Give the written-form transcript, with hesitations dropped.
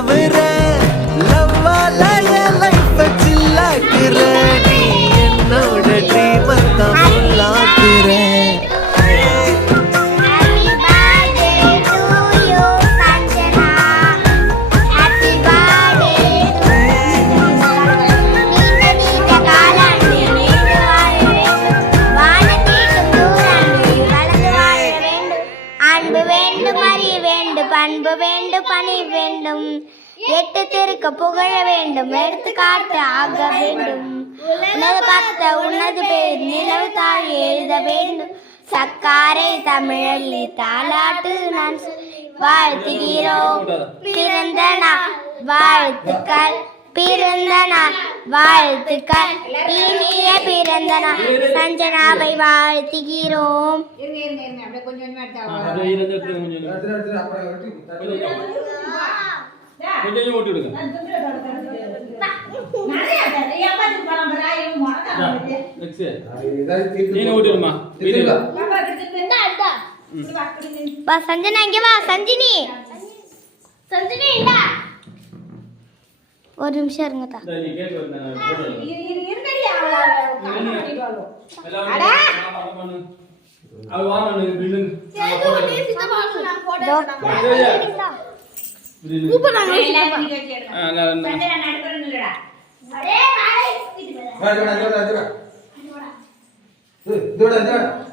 தாவுற லவ்வால life சில்லாக்குற நீ என்னோட dream தான் ஃபுல்லாக்குற பண்பு வேண்டும் பணி வேண்டும் எட்டு திருக்க புகழ வேண்டும் எடுத்துக்காட்டு ஆக வேண்டும் உனது பக்த உனது பேர் நிலவு தாழ் எழுத வேண்டும் சக்காரை தமிழல்லி தாலாட்டு நான் வாழ்த்துகிறோம் பிறந்த நாள் வாழ்த்துக்கள் பிறந்த நாள் வாழ்த்துக்கள் இனிய பிறந்த நாள் சஞ்சனாவை வாழ்த்துகிறோம். சஞ்சனா இங்க வா. சஞ்சினி சஞ்சினி ஒரு நிமிஷம் இருங்கதா. Dua